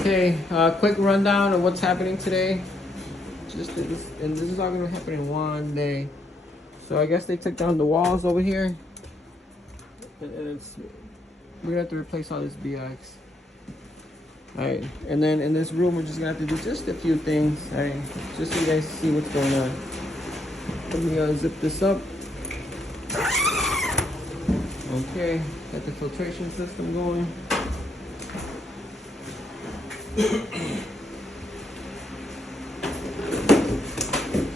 Okay, quick rundown of what's happening today. And this is all gonna happen in one day. So I guess they took down the walls over here, and we're gonna have to replace all this BX. All right, and then in this room we're just gonna have to do just a few things. All right, just so you guys see what's going on. Let me zip this up. Okay, got the filtration system going.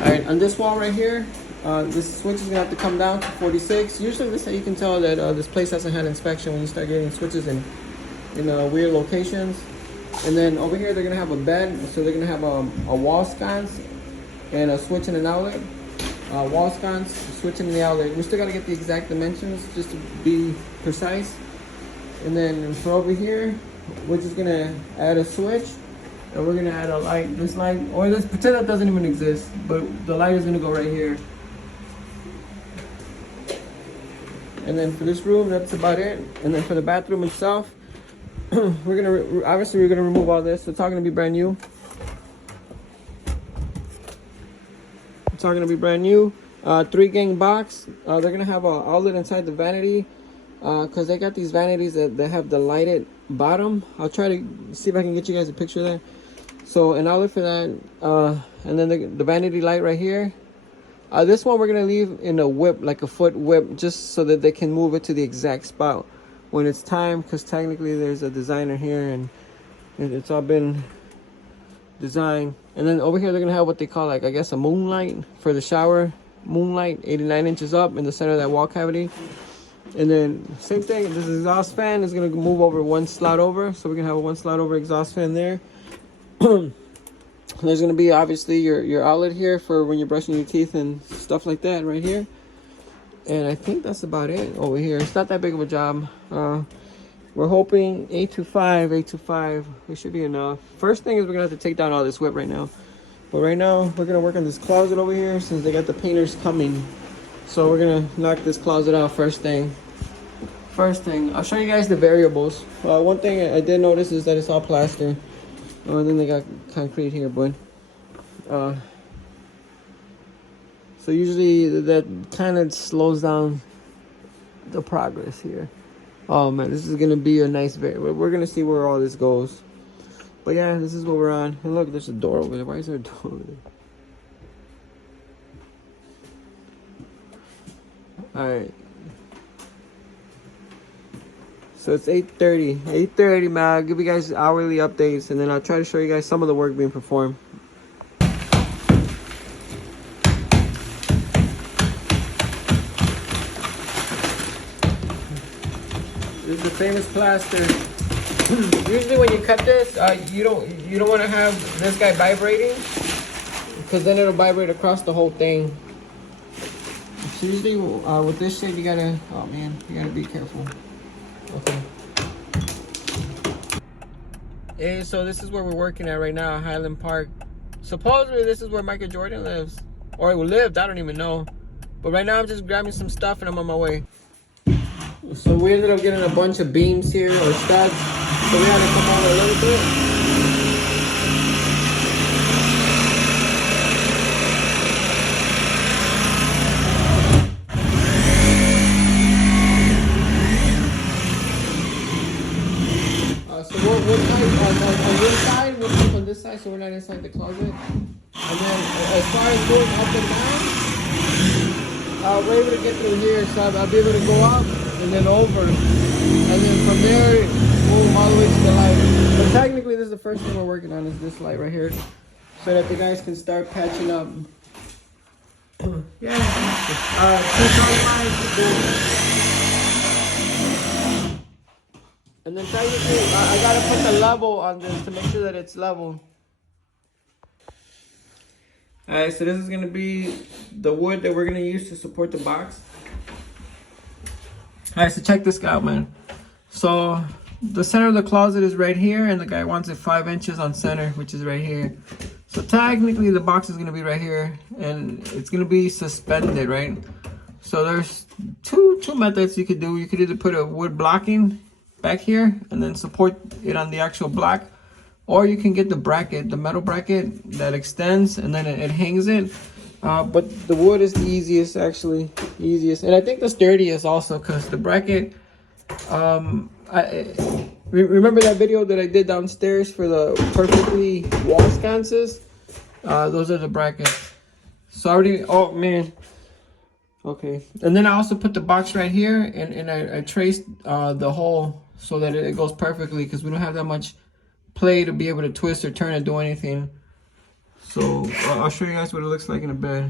Alright, on this wall right here, this switch is going to have to come down to 46. Usually this is how you can tell that this place hasn't had inspection, when you start getting switches in weird locations. And then over here they're going to have a bed, so they're going to have a wall sconce and a switch and an outlet. Wall sconce, switch and the outlet. We still got to get the exact dimensions just to be precise. And then for over here, we're just going to add a switch. And we're gonna add a light, this light, or let's pretend that doesn't even exist, but the light is gonna go right here. And then for this room, that's about it. And then for the bathroom itself, we're gonna remove all this. So it's all gonna be brand new. It's all gonna be brand new. 3-gang box. They're gonna have an outlet inside the vanity, cause they got these vanities that have the lighted bottom. I'll try to see if I can get you guys a picture there. So an outlet for that, and then the vanity light right here. This one we're gonna leave in a whip, like a foot whip, just so that they can move it to the exact spot when it's time, because technically there's a designer here and it's all been designed. And then over here they're gonna have what they call, like, I guess a moonlight for the shower. Moonlight, 89 inches up in the center of that wall cavity. And then same thing, this exhaust fan is gonna move over one slot over, so we're gonna have a one slot over exhaust fan there. There's gonna be obviously your outlet here for when you're brushing your teeth and stuff like that right here. And I think that's about it over here. It's not that big of a job. We're hoping 825. It should be enough. First thing is we're gonna have to take down all this whip right now. But right now we're gonna work on this closet over here since they got the painters coming. So we're gonna knock this closet out first thing. I'll show you guys the variables. One thing I did notice is that it's all plaster. Oh, and then they got concrete here, but so usually that kind of slows down the progress here. Oh man, this is gonna be a nice we're gonna see where all this goes. But yeah, this is what we're on. And look, there's a door over there. Why is there a door over there? All right. So it's 8:30, man. I'll give you guys hourly updates, and then I'll try to show you guys some of the work being performed. This is the famous plaster. Usually when you cut this, you don't want to have this guy vibrating, because then it'll vibrate across the whole thing. So usually with this shit, you gotta be careful. Okay. Hey, so this is where we're working at right now, Highland Park. Supposedly this is where Michael Jordan lives, or lived. I don't even know. But right now I'm just grabbing some stuff and I'm on my way. So we ended up getting a bunch of beams here, or studs. So we had to come over a little bit. On this side, we'll keep on this side so we're not inside the closet. And then as far as going up and down, we're able to get through here, so I'll be able to go up and then over. And then from there, boom, all the way to the light. But technically, this is the first thing we're working on, is this light right here, so that the guys can start patching up. Yeah. And then technically, I gotta put the level on this to make sure that it's level. Alright, so this is gonna be the wood that we're gonna use to support the box. Alright, so check this out, man. So the center of the closet is right here, and the guy wants it 5 inches on center, which is right here. So technically the box is gonna be right here, and it's gonna be suspended, right? So there's two methods you could do. You could either put a wood blocking back here and then support it on the actual block, or you can get the bracket, the metal bracket that extends and then it hangs it. But the wood is the easiest, actually, easiest, and I think the sturdiest also, because the bracket. Remember that video that I did downstairs for the perfectly wall sconces? Those are the brackets. So I already. Oh man. Okay, and then I also put the box right here, and I traced the hole so that it goes perfectly, because we don't have that much play to be able to twist or turn or do anything. So I'll show you guys what it looks like in a bit.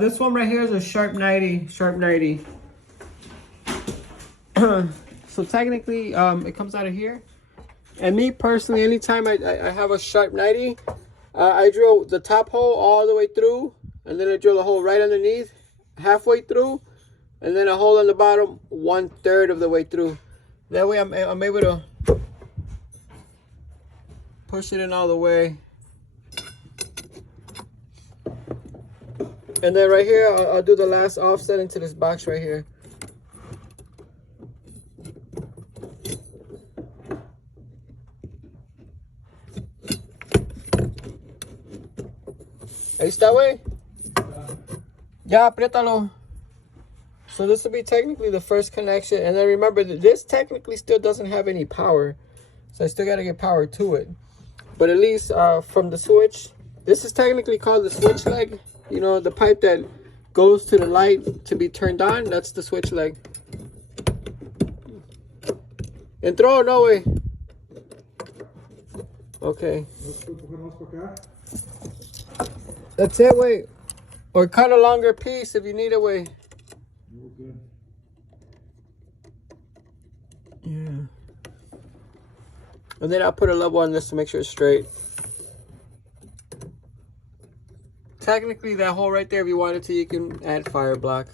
This one right here is a sharp 90, sharp 90. So technically, it comes out of here. And me personally, anytime I have a sharp 90, I drill the top hole all the way through, and then I drill a hole right underneath, halfway through, and then a hole on the bottom, 1/3 of the way through. That way I'm able to push it in all the way. And then right here, I'll do the last offset into this box right here. Ahí está, güey. Ya, apriétalo. So this will be technically the first connection. And then remember that this technically still doesn't have any power. So I still got to get power to it. But at least from the switch, this is technically called the switch leg. You know, the pipe that goes to the light to be turned on, that's the switch leg. Entró, no, way. Okay. That's it, way. Or cut a longer piece if you need it, way. Yeah. And then I'll put a level on this to make sure it's straight. Technically, that hole right there, if you wanted to, you can add fire block.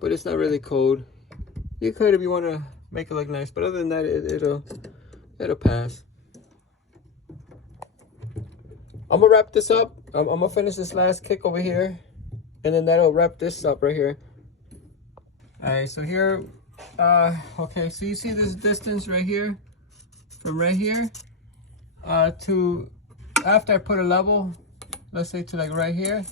But it's not really code. You could if you want to make it look nice. But other than that, it'll pass. I'm going to wrap this up. I'm going to finish this last kick over here. And then that'll wrap this up right here. Alright, so here, okay, so you see this distance right here? From right here to after I put a level, let's say to like right here.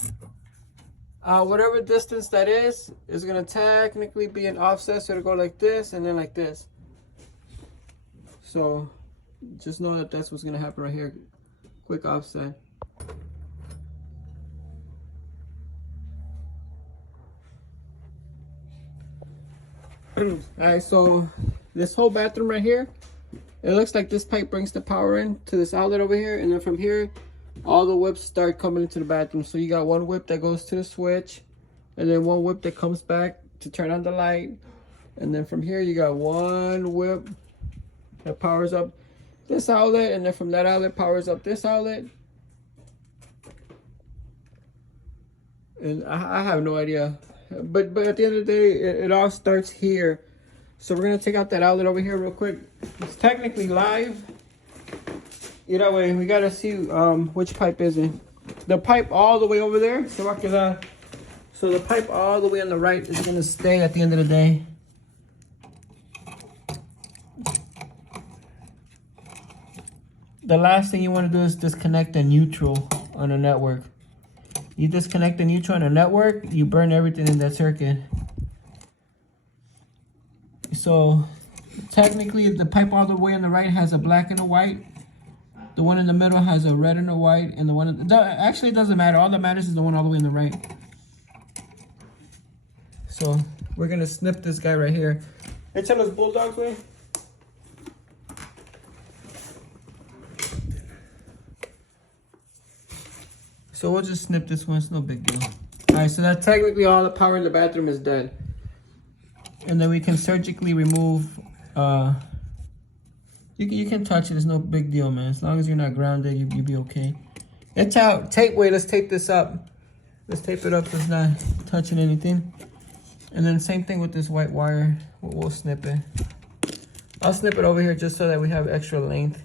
Whatever distance that is going to technically be an offset, so it'll go like this and then like this. So just know that that's what's going to happen right here. Quick offset. Alright, so this whole bathroom right here, it looks like this pipe brings the power in to this outlet over here, and then from here all the whips start coming into the bathroom. So you got one whip that goes to the switch, and then one whip that comes back to turn on the light, and then from here you got one whip that powers up this outlet, and then from that outlet powers up this outlet. And I have no idea, but at the end of the day, it all starts here. So we're gonna take out that outlet over here real quick. It's technically live. Either way, we gotta see which pipe is it. The pipe all the way over there. So the pipe all the way on the right is gonna stay at the end of the day. The last thing you want to do is disconnect the neutral on a network. You disconnect the neutral on a network, you burn everything in that circuit. So technically the pipe all the way on the right has a black and a white. The one in the middle has a red and a white, and the one actually it doesn't matter. All that matters is the one all the way on the right. So we're gonna snip this guy right here. Hey, tell us bulldogs, way. So we'll just snip this one. It's no big deal. All right, so that technically all the power in the bathroom is dead. And then we can surgically remove, you can touch it, it's no big deal, man. As long as you're not grounded, you'll be okay. It's out, tape, wait, let's tape this up. Let's tape it up so it's not touching anything. And then same thing with this white wire, we'll snip it. I'll snip it over here just so that we have extra length.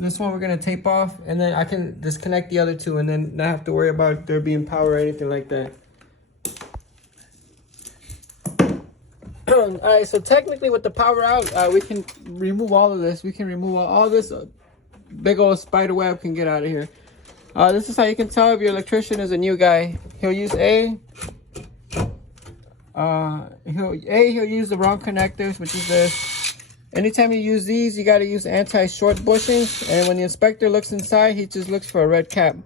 This one we're gonna tape off, and then I can disconnect the other two, and then not have to worry about there being power or anything like that. All right, so technically with the power out, we can remove all of this. We can remove all this big old spider web can get out of here. This is how you can tell if your electrician is a new guy. He'll use he'll use the wrong connectors, which is this. Anytime you use these, you got to use anti-short bushings, and when the inspector looks inside, he just looks for a red cap.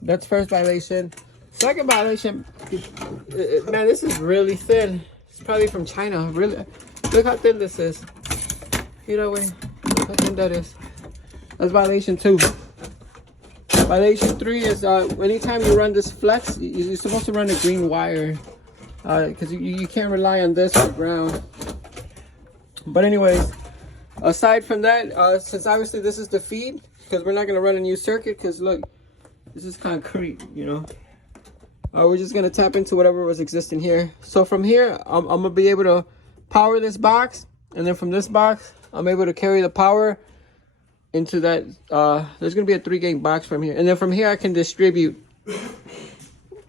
That's first violation. Second violation, man, this is really thin. It's probably from China. Really, look how thin this is. You know, look how thin that is. That's violation 2. Violation 3 is anytime you run this flex, you're supposed to run a green wire, because you can't rely on this for ground. But anyways, aside from that, since obviously this is the feed, because we're not going to run a new circuit, because look, this is concrete, you know. We're just going to tap into whatever was existing here. So from here, I'm going to be able to power this box, and then from this box, I'm able to carry the power into that. There's going to be a 3-gang box from here, and then from here I can distribute,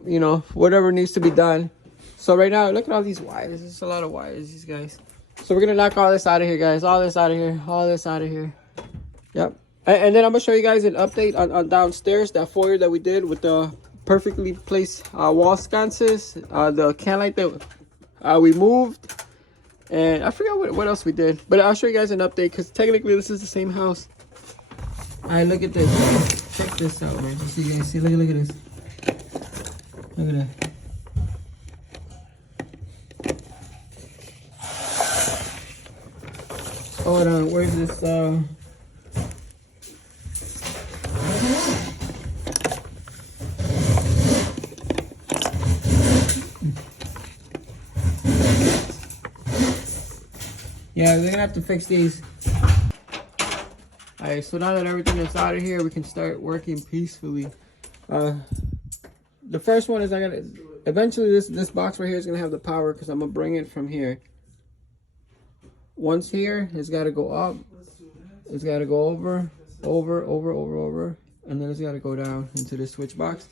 you know, whatever needs to be done. So right now, look at all these wires. There's a lot of wires, these guys. So we're gonna knock all this out of here, guys. All this out of here. All this out of here. Yep. And then I'm gonna show you guys an update on downstairs, that foyer that we did with the perfectly placed wall sconces, the can light that we moved, and I forgot what else we did. But I'll show you guys an update, because technically this is the same house. All right, look at this. Check this out, man. You see, you guys see? Look at this. Look at that. Hold on, where's this, yeah, we're gonna have to fix these. Alright, so now that everything is out of here, we can start working peacefully. The first one is eventually this box right here is gonna have the power, because I'm gonna bring it from here. Once here, it's got to go up, it's got to go over, and then it's got to go down into the switch box.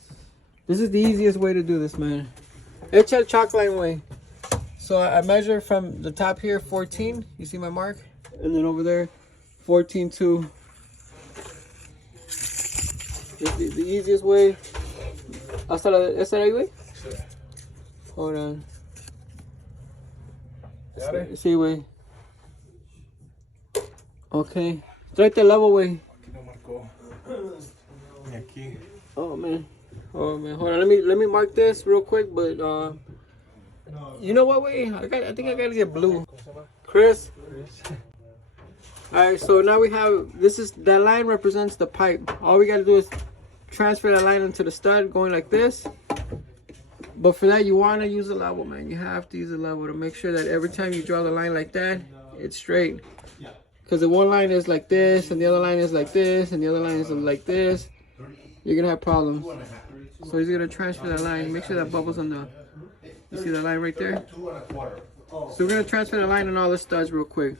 This is the easiest way to do this, man. It's a chalk line way. So I measure from the top here, 14. You see my mark? And then over there, 14 to. The easiest way. ¿Esa era güey? Hold on. Sí, güey. Okay. Tráete el lavo, güey. Aquí no marcó. Ni aquí. Oh man. Oh man. Hold on. Let me mark this real quick. But you know what, way? I think I gotta get blue. Chris. All right. So now we have that line represents the pipe. All we gotta do is transfer that line into the stud, going like this. But for that, you wanna use a level, man. You have to use a level to make sure that every time you draw the line like that, it's straight. Because the one line is like this, and the other line is like this, and the other line is like this, you're gonna have problems. So he's gonna transfer that line. Make sure that bubbles on the. You see that line right there? So we're gonna transfer the line on all the studs real quick,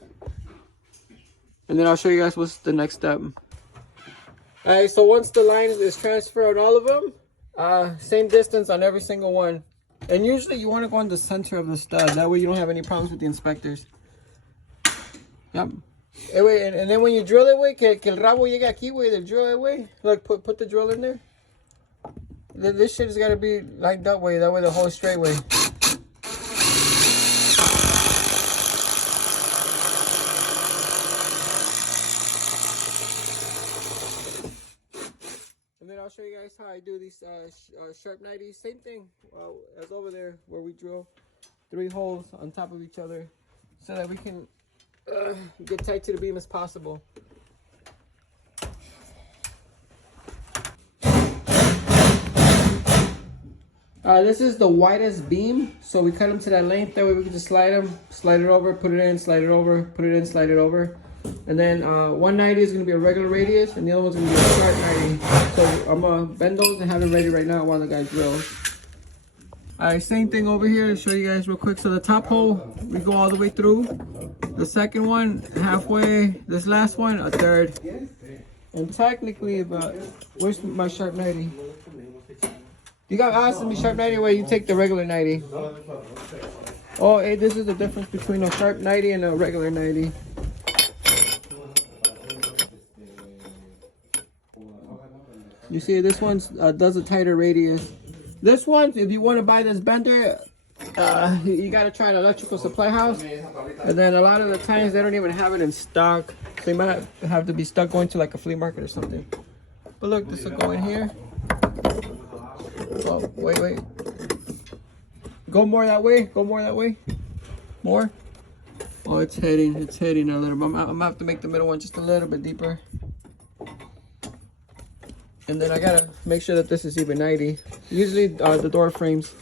and then I'll show you guys what's the next step. All right. So once the line is transferred on all of them, same distance on every single one, and usually you want to go in the center of the stud. That way you don't have any problems with the inspectors. Yep. Hey, wait, and then when you drill it, güey, que el rabo llegue aquí, güey, the drill, güey. Look, put the drill in there. This shit has got to be lined up, way. That way the whole straight, way. And then I'll show you guys how I do these sharp 90s. Same thing as over there, where we drill 3 holes on top of each other, so that we can get tight to the beam as possible. This is the widest beam, so we cut them to that length. That way we can just slide them, slide it over, put it in, slide it over, put it in, slide it over. And then 190 is going to be a regular radius, and the other one's going to be a sharp 90. So I'm going to bend those and have it ready right now while the guy drills. Alright, same thing over here to show you guys real quick. So the top hole, we go all the way through. The second one, halfway. This last one, a third. And technically, but where's my sharp 90? You got asking me sharp 90 where you take the regular 90. Oh, hey, this is the difference between a sharp 90 and a regular 90. You see, this one does a tighter radius. This one, if you want to buy this bender, you got to try an electrical supply house. And then a lot of the times they don't even have it in stock. So you might have to be stuck going to like a flea market or something. But look, this will go in here. Oh, wait. Go more that way. Go more that way. More. Oh, it's heading a little bit. I'm gonna have to make the middle one just a little bit deeper. And then I gotta make sure that this is even 90. Usually the door frames,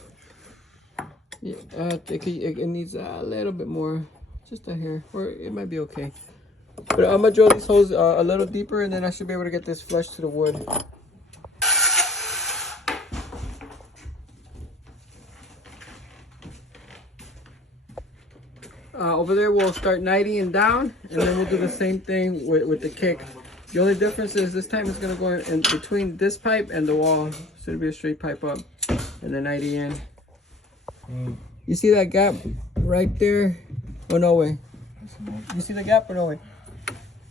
yeah, it needs a little bit more, just a hair, or it might be okay. But I'm gonna drill these holes a little deeper, and then I should be able to get this flush to the wood. Over there we'll start 90 and down, and then we'll do the same thing with the kick. The only difference is this time it's going to go in between this pipe and the wall. So it'll be a straight pipe up and then 90 in. You see that gap right there? Oh, no way. You see the gap or no way?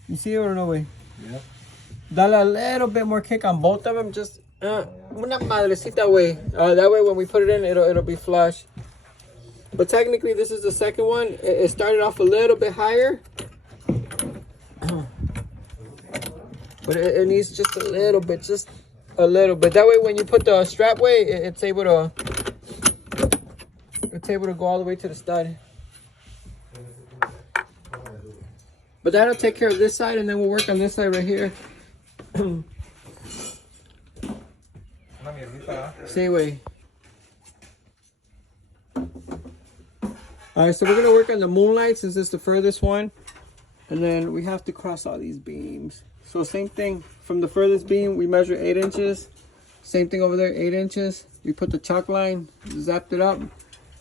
You see it or no way? Yeah. Dale a little bit more kick on both of them. Just una madrecita way. That way when we put it in, it'll be flush. But technically this is the second one. It started off a little bit higher. But it needs just a little bit, That way when you put the strap way, it's able to go all the way to the stud. But that'll take care of this side, and then we'll work on this side right here. Same way. Alright, so we're gonna work on the moonlight since it's the furthest one. And then we have to cross all these beams. So same thing, from the furthest beam, we measure 8 inches. Same thing over there, 8 inches. We put the chalk line, zapped it up,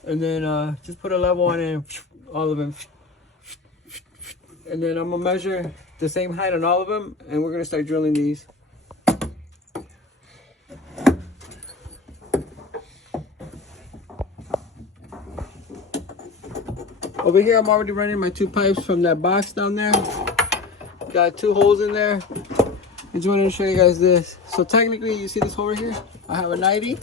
and then just put a level on it, all of them. And then I'm gonna measure the same height on all of them, and we're gonna start drilling these. Over here, I'm already running my 2 pipes from that box down there. Got 2 holes in there. I just wanted to show you guys this. So technically, you see this hole right here? I have a 90.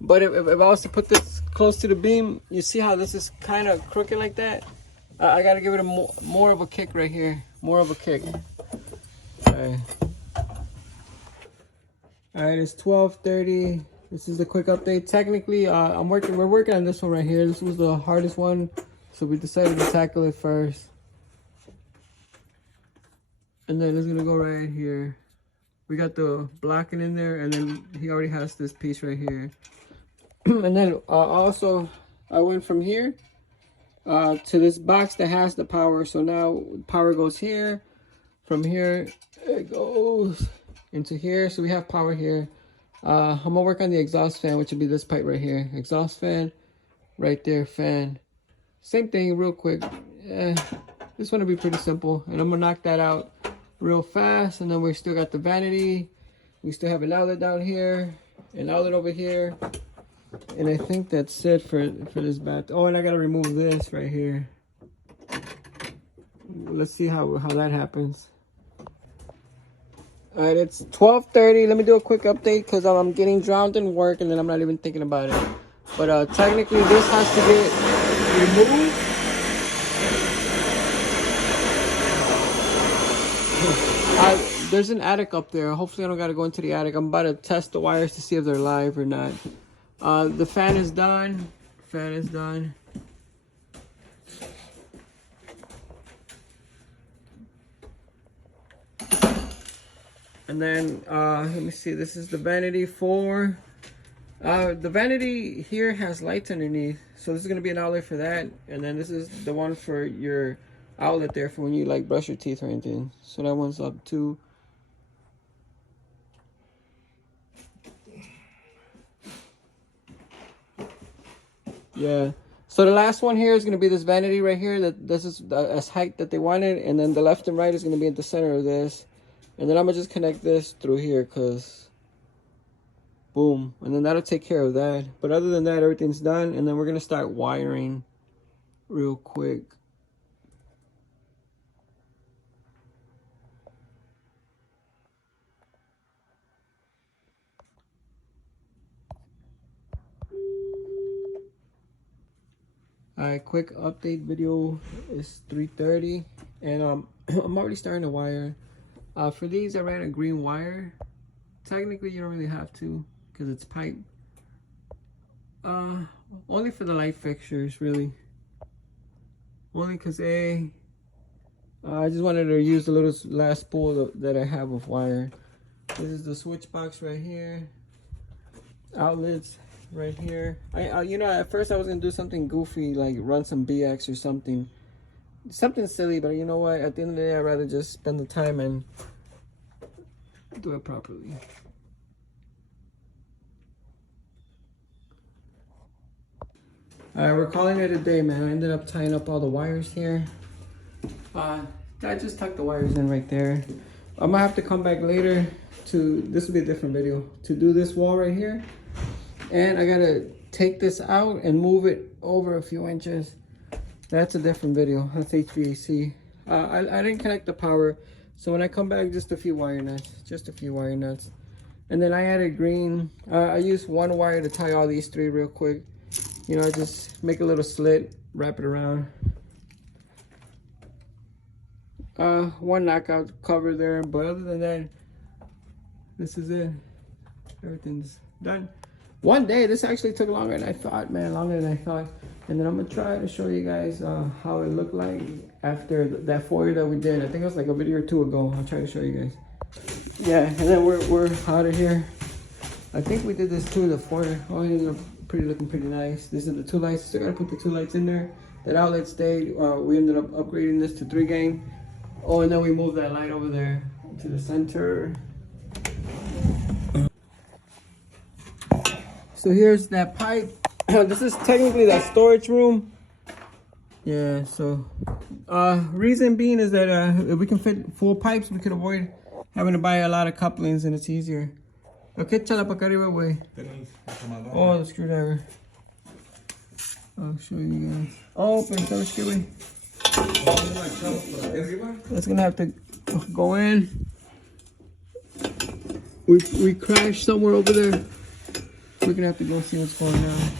But if I was to put this close to the beam, you see how this is kind of crooked like that? I got to give it a more of a kick right here. More of a kick. Alright, it's 12:30. This is a quick update. Technically, we're working on this one right here. This was the hardest one, so we decided to tackle it first. And then it's gonna go right here. We got the blacking in there, and then he already has this piece right here. And then also, I went from here to this box that has the power. So now power goes here. From here, it goes into here. So we have power here. I'm gonna work on the exhaust fan, which would be this pipe right here. Exhaust fan, right there, fan. Same thing, real quick. This one will be pretty simple, and I'm gonna knock that out real fast. And then we still got the vanity. We still have an outlet down here, an outlet over here, and I think that's it for this bath. Oh, and I gotta remove this right here. Let's see how that happens. All right, it's 12:30. Let me do a quick update because I'm getting drowned in work, and then I'm not even thinking about it. But technically, this has to get removed. There's an attic up there. Hopefully, I don't got to go into the attic. I'm about to test the wires to see if they're live or not. The fan is done. Fan is done. And then, let me see, this is the vanity 4. The vanity here has lights underneath. So this is going to be an outlet for that. And then this is the one for your outlet there for when you like brush your teeth or anything. So that one's up too. Yeah. So the last one here is going to be this vanity right here. That this is as height that they wanted, and then the left and right is going to be at the center of this. And then I'm gonna just connect this through here, cause boom, and then that'll take care of that. But other than that, everything's done, and then we're gonna start wiring real quick. Alright, quick update video. It's 3:30, and I'm already starting to wire. For these, I ran a green wire. Technically, you don't really have to, because it's pipe. Only for the light fixtures, really. Only because I just wanted to use the little last spool that I have of wire. This is the switch box right here. Outlets right here. You know, at first I was gonna do something goofy, like run some BX or something silly, but you know what, at the end of the day, I'd rather just spend the time and do it properly. Alright, we're calling it a day, man. I ended up tying up all the wires here. I just tucked the wires in right there. I'm gonna have to come back later to, this will be a different video, to do this wall right here. And I gotta take this out and move it over a few inches. That's a different video. That's HVAC. I didn't connect the power, so when I come back, just a few wire nuts. And then I added green. I used one wire to tie all these three real quick. You know, just make a little slit, wrap it around. One knockout cover there, but other than that, this is it. Everything's done. One day, this actually took longer than I thought, man, longer than I thought. And then I'm gonna try to show you guys how it looked like after that foyer that we did. I think it was like a video or two ago. I'll try to show you guys. Yeah, and then we're out of here. I think we did this too, the foyer. Oh, it ended up looking pretty nice. These are the two lights. Still gotta put the two lights in there. That outlet stayed. We ended up upgrading this to 3 gang. Oh, and then we moved that light over there to the center. So here's that pipe. This is technically that storage room. Yeah, so reason being is that if we can fit full pipes, we could avoid having to buy a lot of couplings, and it's easier. Okay, chala pa arriba, güey. Oh, the screwdriver. I'll show you guys. Oh, pero sabes qué, güey. That's gonna have to go in. We crashed somewhere over there. We're gonna have to go see what's going on.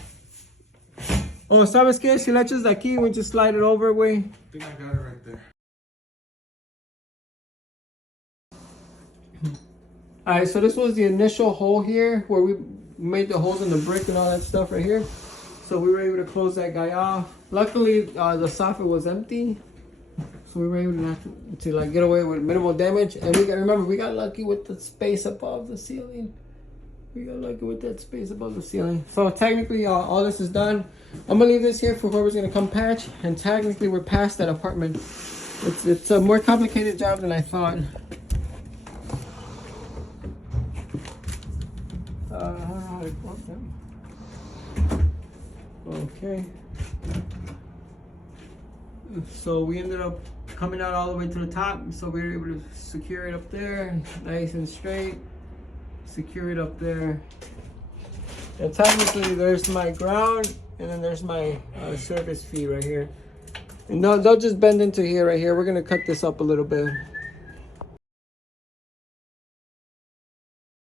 Oh, ¿sabes qué? Si la echas de aquí, we just slide it over, güey. I think I got it right there. Alright, so this was the initial hole here where we made the holes in the brick and all that stuff right here. So we were able to close that guy off. Luckily, the soffit was empty. So we were able to like get away with minimal damage. And remember, we got lucky with the space above the ceiling. So technically, all this is done. I'm gonna leave this here for whoever's gonna come patch. And technically, we're past that apartment. It's a more complicated job than I thought. I don't know how to close them. Okay. So we ended up coming out all the way to the top. So we were able to secure it up there, nice and straight. Secure it up there. And technically, there's my ground, and then there's my service fee right here. And they'll just bend into here, right here. We're gonna cut this up a little bit.